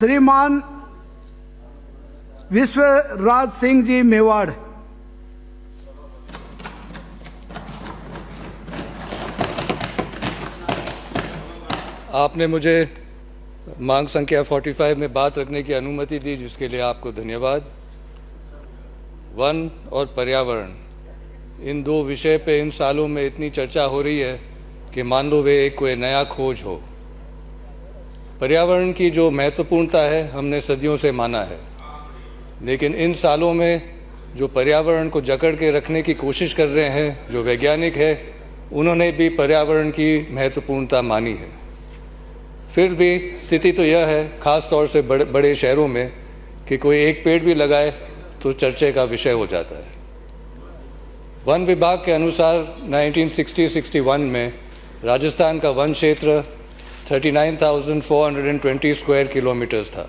श्रीमान विश्वराज सिंह जी मेवाड़। आपने मुझे मांग संख्या 45 में बात रखने की अनुमति दी, जिसके लिए आपको धन्यवाद। वन और पर्यावरण, इन दो विषय पे इन सालों में इतनी चर्चा हो रही है कि मान लो वे एक कोई नया खोज हो। पर्यावरण की जो महत्वपूर्णता है हमने सदियों से माना है, लेकिन इन सालों में जो पर्यावरण को जकड़ के रखने की कोशिश कर रहे हैं जो वैज्ञानिक है, उन्होंने भी पर्यावरण की महत्वपूर्णता मानी है। फिर भी स्थिति तो यह है, ख़ास तौर से बड़े शहरों में, कि कोई एक पेड़ भी लगाए तो चर्चे का विषय हो जाता है। वन विभाग के अनुसार 1960-61 में राजस्थान का वन क्षेत्र 39,420 स्क्वायर किलोमीटर्स था,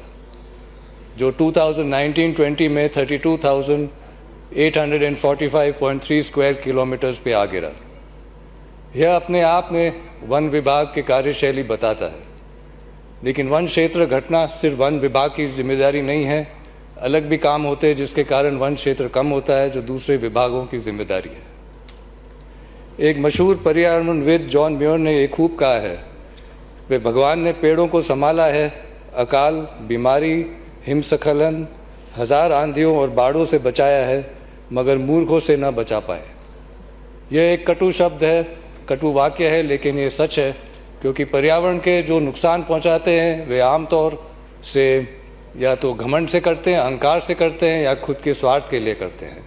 जो 2019-20 में 32,845.3 स्क्वायर किलोमीटर्स पे आ गिरा। यह अपने आप में वन विभाग की कार्यशैली बताता है, लेकिन वन क्षेत्र घटना सिर्फ वन विभाग की जिम्मेदारी नहीं है। अलग भी काम होते हैं जिसके कारण वन क्षेत्र कम होता है, जो दूसरे विभागों की जिम्मेदारी है। एक मशहूर पर्यावरणविद जॉन म्योर ने ये खूब कहा है, वे भगवान ने पेड़ों को संभाला है, अकाल, बीमारी, हिमस्खलन, हजार आंधियों और बाढ़ों से बचाया है, मगर मूर्खों से न बचा पाए। यह एक कटु शब्द है, कटु वाक्य है, लेकिन ये सच है, क्योंकि पर्यावरण के जो नुकसान पहुंचाते हैं वे आमतौर से या तो घमंड से करते हैं, अहंकार से करते हैं, या खुद के स्वार्थ के लिए करते हैं।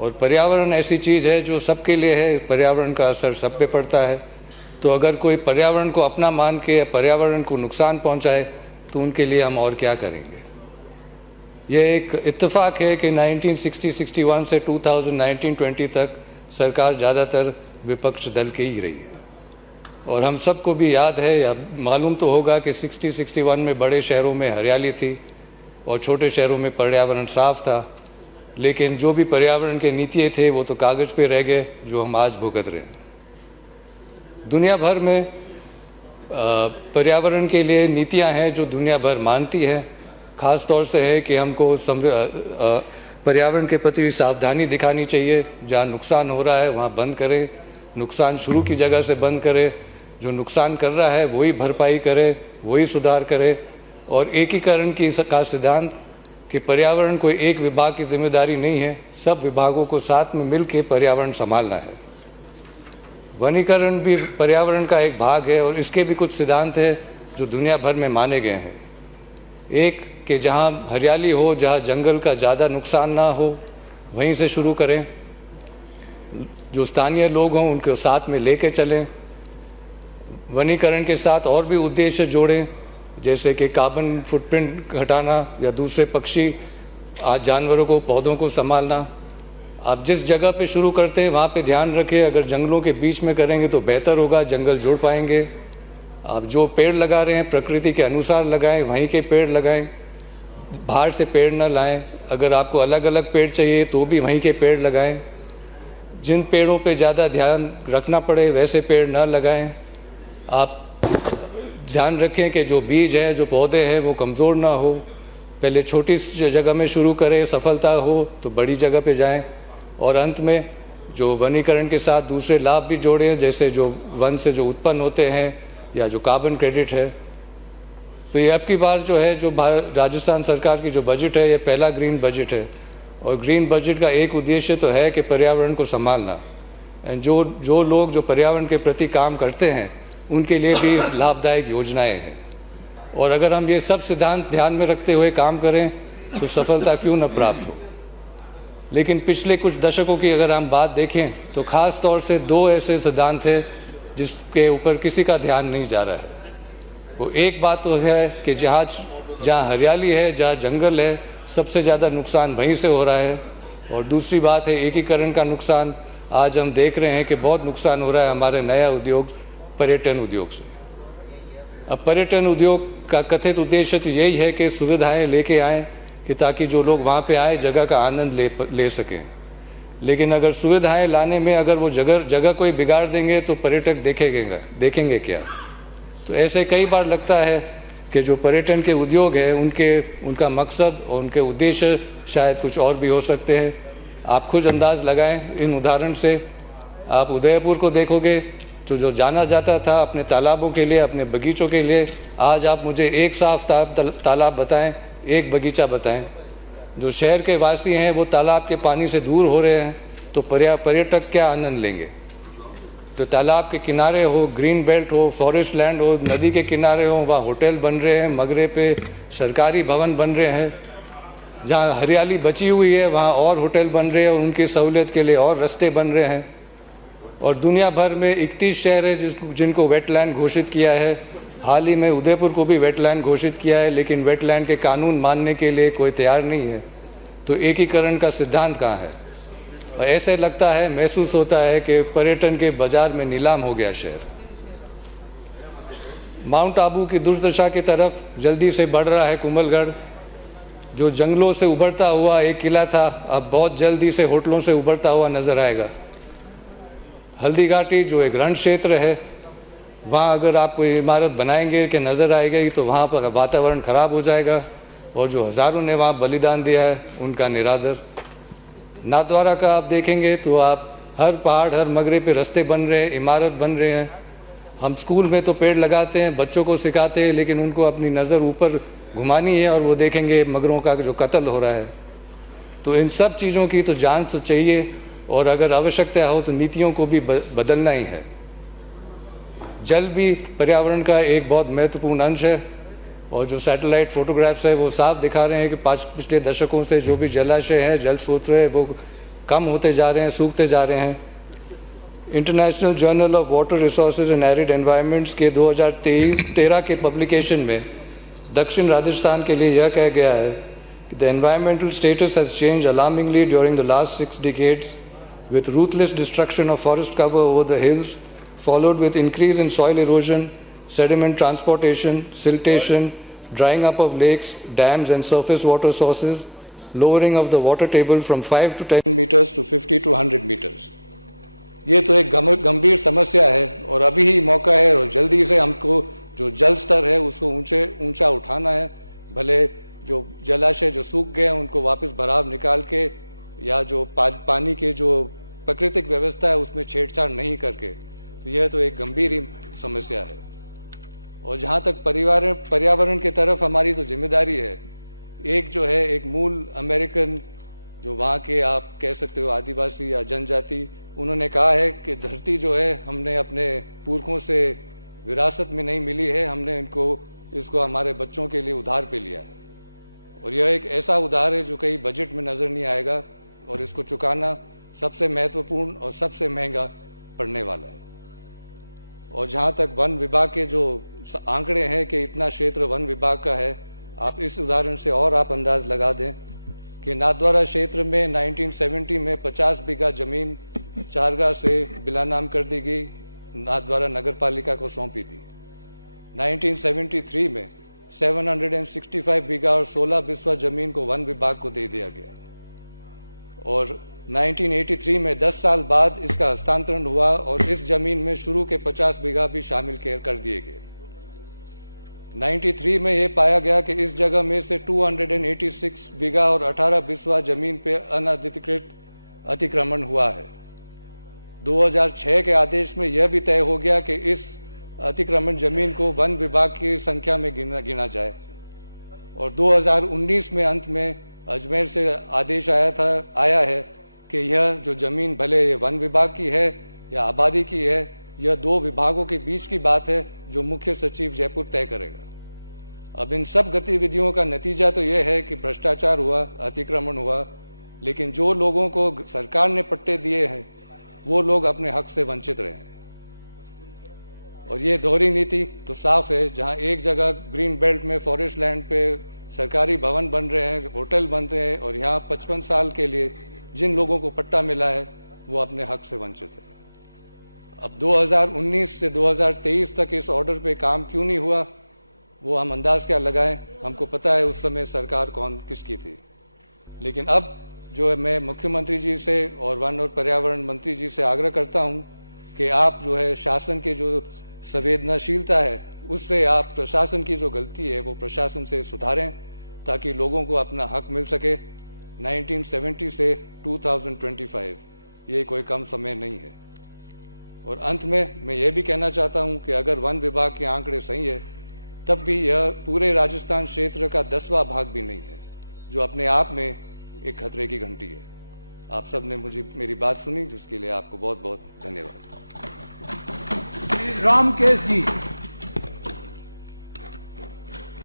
और पर्यावरण ऐसी चीज़ है जो सबके लिए है, पर्यावरण का असर सब पे पड़ता है। तो अगर कोई पर्यावरण को अपना मान के पर्यावरण को नुकसान पहुंचाए तो उनके लिए हम और क्या करेंगे। यह एक इत्तेफाक है कि 1960-61 से 2019-20 तक सरकार ज़्यादातर विपक्ष दल की ही रही है। और हम सबको भी याद है या मालूम तो होगा कि 60-61 में बड़े शहरों में हरियाली थी और छोटे शहरों में पर्यावरण साफ था, लेकिन जो भी पर्यावरण के नीतियाँ थे वो तो कागज़ पे रह गए, जो हम आज भुगत रहे हैं। दुनिया भर में पर्यावरण के लिए नीतियां हैं जो दुनिया भर मानती है। ख़ास तौर से है कि हमको पर्यावरण के प्रति सावधानी दिखानी चाहिए। जहाँ नुकसान हो रहा है वहाँ बंद करें, नुकसान शुरू की जगह से बंद करें, जो नुकसान कर रहा है वही भरपाई करे, वही सुधार करे। और एकीकरण का सिद्धांत कि पर्यावरण कोई एक विभाग की जिम्मेदारी नहीं है, सब विभागों को साथ में मिल के पर्यावरण संभालना है। वनीकरण भी पर्यावरण का एक भाग है और इसके भी कुछ सिद्धांत हैं जो दुनिया भर में माने गए हैं। एक कि जहाँ हरियाली हो, जहाँ जंगल का ज़्यादा नुकसान ना हो, वहीं से शुरू करें। जो स्थानीय लोग हों उनको साथ में लेके चलें। वनीकरण के साथ और भी उद्देश्य जोड़ें, जैसे कि कार्बन फुटप्रिंट घटाना या दूसरे पक्षी जानवरों को, पौधों को संभालना। आप जिस जगह पे शुरू करते हैं वहाँ पे ध्यान रखें, अगर जंगलों के बीच में करेंगे तो बेहतर होगा, जंगल जोड़ पाएंगे। आप जो पेड़ लगा रहे हैं प्रकृति के अनुसार लगाएं, वहीं के पेड़ लगाएं, बाहर से पेड़ न लाएं। अगर आपको अलग अलग पेड़ चाहिए तो भी वहीं के पेड़ लगाएं। जिन पेड़ों पे ज़्यादा ध्यान रखना पड़े वैसे पेड़ न लगाएं। आप ध्यान रखें कि जो बीज है, जो पौधे हैं वो कमज़ोर ना हो। पहले छोटी जगह में शुरू करें, सफलता हो तो बड़ी जगह पे जाएं। और अंत में जो वनीकरण के साथ दूसरे लाभ भी जोड़े हैं, जैसे जो वन से जो उत्पन्न होते हैं या जो कार्बन क्रेडिट है। तो ये अब की बार जो है, जो राजस्थान सरकार की जो बजट है, ये पहला ग्रीन बजट है। और ग्रीन बजट का एक उद्देश्य तो है कि पर्यावरण को संभालना। एंड जो लोग जो पर्यावरण के प्रति काम करते हैं उनके लिए भी लाभदायक योजनाएँ हैं। और अगर हम ये सब सिद्धांत ध्यान में रखते हुए काम करें तो सफलता क्यों न प्राप्त हो। लेकिन पिछले कुछ दशकों की अगर हम बात देखें तो ख़ास तौर से दो ऐसे सिद्धांत हैं जिसके ऊपर किसी का ध्यान नहीं जा रहा है। वो एक बात तो है कि जहाँ हरियाली है, जहाँ जंगल है, सबसे ज़्यादा नुकसान वहीं से हो रहा है। और दूसरी बात है एकीकरण का नुकसान। आज हम देख रहे हैं कि बहुत नुकसान हो रहा है हमारे नया उद्योग, पर्यटन उद्योग से। अब पर्यटन उद्योग का कथित उद्देश्य तो यही है कि सुविधाएँ लेके आएँ कि ताकि जो लोग वहाँ पे आए जगह का आनंद ले सकें। लेकिन अगर सुविधाएं लाने में अगर वो जगह कोई बिगाड़ देंगे तो पर्यटक देखेंगे क्या। तो ऐसे कई बार लगता है कि जो पर्यटन के उद्योग है उनका मकसद और उनके उद्देश्य शायद कुछ और भी हो सकते हैं। आप खुद अंदाज़ लगाएं इन उदाहरण से। आप उदयपुर को देखोगे तो जो जाना जाता था अपने तालाबों के लिए, अपने बगीचों के लिए, आज आप मुझे एक साफ तालाब बताएं, एक बगीचा बताएं। जो शहर के वासी हैं वो तालाब के पानी से दूर हो रहे हैं, तो पर्यटक क्या आनंद लेंगे। तो तालाब के किनारे हो, ग्रीन बेल्ट हो, फॉरेस्ट लैंड हो, नदी के किनारे हो, वहाँ होटल बन रहे हैं, मगरे पे सरकारी भवन बन रहे हैं। जहाँ हरियाली बची हुई है वहाँ और होटल बन रहे हैं और उनकी सहूलियत के लिए और रास्ते बन रहे हैं। और दुनिया भर में 31 शहर है जिनको वेटलैंड घोषित किया है। हाल ही में उदयपुर को भी वेटलैंड घोषित किया है, लेकिन वेटलैंड के कानून मानने के लिए कोई तैयार नहीं है। तो एकीकरण का सिद्धांत कहाँ है। और ऐसे लगता है, महसूस होता है कि पर्यटन के बाजार में नीलाम हो गया शहर। माउंट आबू की दुर्दशा की तरफ जल्दी से बढ़ रहा है कुंभलगढ़। जो जंगलों से उभरता हुआ एक किला था, अब बहुत जल्दी से होटलों से उभरता हुआ नजर आएगा। हल्दी घाटी जो एक रण क्षेत्र है, वहाँ अगर आप कोई इमारत बनाएंगे कि नज़र आएगी तो वहाँ पर वातावरण ख़राब हो जाएगा। और जो हज़ारों ने वहाँ बलिदान दिया है उनका निरादर। नाथद्वारा का आप देखेंगे तो आप हर पहाड़, हर मगरे पे रास्ते बन रहे हैं, इमारत बन रहे हैं। हम स्कूल में तो पेड़ लगाते हैं, बच्चों को सिखाते हैं, लेकिन उनको अपनी नज़र ऊपर घुमानी है और वो देखेंगे मगरों का जो कत्ल हो रहा है। तो इन सब चीज़ों की तो जांच तो चाहिए, और अगर आवश्यकता हो तो नीतियों को भी बदलना ही है। जल भी पर्यावरण का एक बहुत महत्वपूर्ण अंश है, और जो सैटेलाइट फोटोग्राफ्स है वो साफ दिखा रहे हैं कि पिछले दशकों से जो भी जलाशय है, जल स्रोत है, वो कम होते जा रहे हैं, सूखते जा रहे हैं। International journal of water resources and arid environments के 2013 के पब्लिकेशन में दक्षिण राजस्थान के लिए यह कहा गया है कि the environmental status has change alarmingly during the last 6 decades with ruthless destruction of forest cover over the hills, followed with increase in soil erosion, sediment transportation, siltation, drying up of lakes, dams and surface water sources, lowering of the water table from 5 to 10 meters to 50 to 100 meters. ये तो एक गंभीर समस्या है और अभी ही मौका है और जल्दी से हमको जो जल स्तर है उसको ऊंचा उठाना है। भले जो जलाशय जो सूख गए हैं उनको वापस भराव निकाल के, या जो पानी के जो प्राकृतिक व्यवस्था है उसमें छेड़छाड़ नहीं करके। तो यह तो एक गंभीर ही समस्या है। और जहाँ तक पर्यावरण की तरफ हमारी तो जिम्मेदारी है। एक जो है एक मूल अमेरिकन जो वहाँ के आप कह सकते हो आदिवासी या जनजाति, उन्होंने कहा है कि धरती जो है हमने अपने पुरखों से विरासत में नहीं मिली है, हमने इसको हमारे बच्चों के लिए उधार पे लिया है। और यह एक ऐसा उधार है जो कहीं बजट में नज़र नहीं आएगा, और इसको चुकाना सबसे महत्वपूर्ण और सबसे महंगा पड़ने वाला है। और जहाँ तक वन विभाग के जो आंकड़े हैं कि इतना क्षेत्र वन विभाग का है, आप इस उदाहरण से और आप अंदाज लगा दें कि नाथद्वारा क्षेत्र में 1970 में 50 बीघा जमीन चारगाह से बिलानाम कर दी गई, नाथद्वारा नगर पालिका को सौंपी थी। 1973 में 765 बीघा और 16 बिस्वा जमीन को वन विभाग को दे दिया गया, और 1983 में 10 साल बाद इसका हस्तांतरण हुआ और इस जमीन में शुरू के 50 बीघा भी शामिल कर दिए गए। 93 में यह पाया गया कि इस जगह में से 286 बीघा और 18 बिस्वा जमीन पे अनधिकृत अतिक्रमण हुआ है। 2006 के आदेश में यह भी तय हो गया कि इस अतिक्रमण जमीन को वन विभाग की संख्या में गिना जाए। और 2019 में अंत में अजमेर से आदेश आया है कि यह जो जमीन भले वन विभाग की है या आबादी की है, यह 2 विभागों के बीच की बात है जो मुख्य सचिव जयपुर तय करेगा। अब इन सब गतिविधियों का नतीजा तो यह है कि भ्रष्टाचार हुआ, अतिक्रमण हुआ, लेकिन जो लोगों को सरकार ने पट्टे दिए हैं वो लोग अपने हक से वंचित रहे हैं। और ये दोहरी नीति तो साफ है, जहां एक जगह ग्रीन बेल्ट में फॉरेस्ट लैंड पे सरकारी भवन बन रहे हैं, होटल बन रहे हैं, और यहाँ 55 साल के लिए जिन लोगों को पट्टा मिला है वो अपने हक से वंचित है। अब 2019 से 2023 तक इस ऑर्डर पे काम क्यों नहीं हुआ, वो हम अंदाज क्या लगाएं। हमको पता है उस समय सरकार किसकी थी, लेकिन अब जो है मैं मुख्यमंत्री जी से और वन और पर्यावरण मंत्री जी से आग्रह करता हूं कि आप जो है शासन के जो संवेदनाशीलता है, उससे आप प्रशासन की जो गलती है वो प्रशासन से सुधारें ताकि लोगों को अपना हक मिल सके। 1970 से 2025 ये कोई कम समय नहीं है। और अंत में मैं ये भी कहना चाहता हूँ कि अगर वन विभाग के आंकड़े सही है तब भी यह पूरे राजस्थान क्षेत्र का 10वां भाग भी नहीं है, जो अपने आप में एक खतरे की घंटी है। आप सब ने मेरी बात सुनी, जिसके लिए आपको बहुत बहुत धन्यवाद। श्री रामकेश जी।